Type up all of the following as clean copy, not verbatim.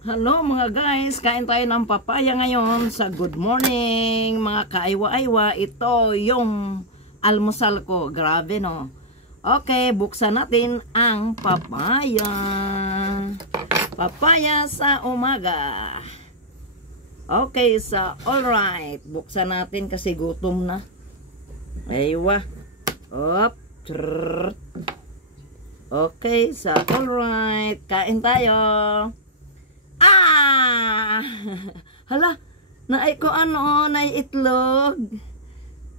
Hello mga guys, kain tayo ng papaya ngayon sa good morning mga kaaywa-aywa. Ito yung almusal ko, grabe no. Okay, buksan natin ang papaya. Papaya sa umaga. Okay, alright, buksan natin kasi gutom na. Aywa. Op. Okay, alright, kain tayo. Hala, naay ko itlog.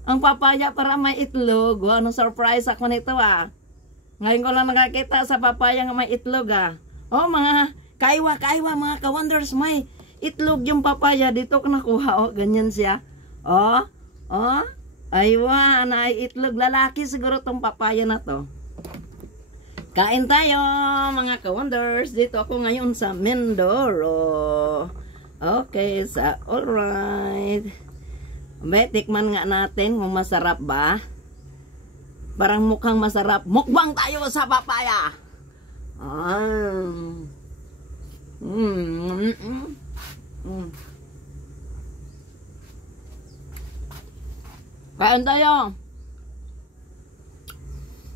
Ang papaya para may itlog. Wow, anong surprise ako nito Ngayon ko lang nakakita sa papaya nga may itlog Oh, mga kaiwa, mga ka-wonders, may itlog yung papaya. Dito ko nakuha, ganyan siya. Aywa, naay itlog. Lalaki siguro tong papaya na to. Kain tayo, mga ka-wonders. Dito ako ngayon sa Mindoro. Okay, alright. Tikman nga natin kung masarap ba. Parang mukhang masarap. Mukbang tayo sa papaya. Kain tayo.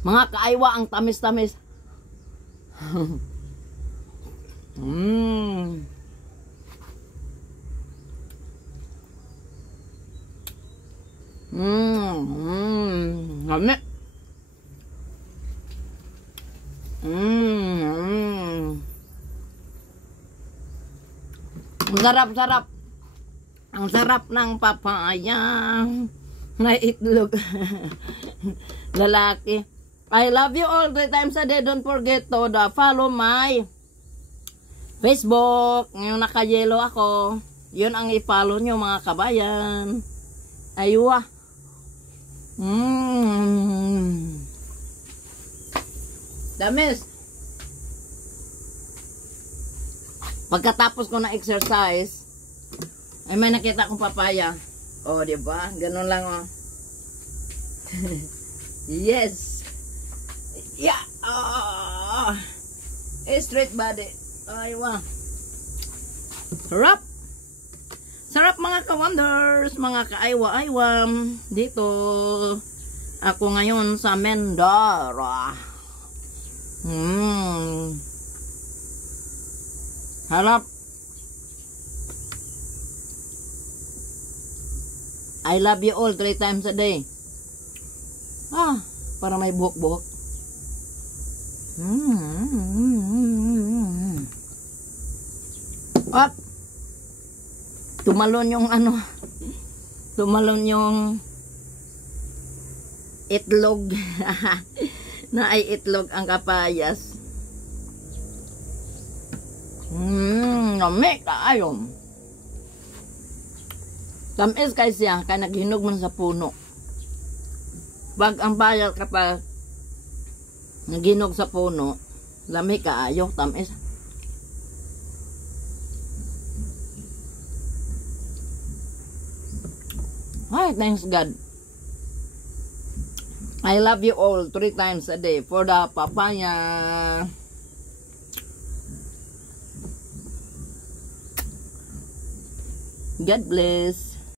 Mga kaaywa, ang tamis-tamis. Lami. Ang sarap-sarap. Ang sarap ng papaya. May itlog. Lalaki. I love you all 3 times a day. Don't forget to follow my Facebook. Ngayon naka-yellow ako. Yun ang i-follow nyo mga kabayan. Aywa. Damis. Pagkatapos ko na exercise, ay may nakita kong papaya. Oh, di ba? Ganun lang Yes. Yeah. Straight body. Aywa. Sarap. Sarap mga ka-wonders, mga kaaywa-aywa. Dito ako ngayon sa Mindoro. Harap. I love you all 3 times a day. Para may buhok-buhok. At tumalon yung tumalon yung itlog. Na ay itlog ang kapayas. Lami kaayo. Tamis kay siya, kaya naghinog man sa puno. Bag ang bayal kapag naghinog sa puno, lami kaayo, tamis. Ay, thanks God. I love you all 3 times a day for the papaya. God bless.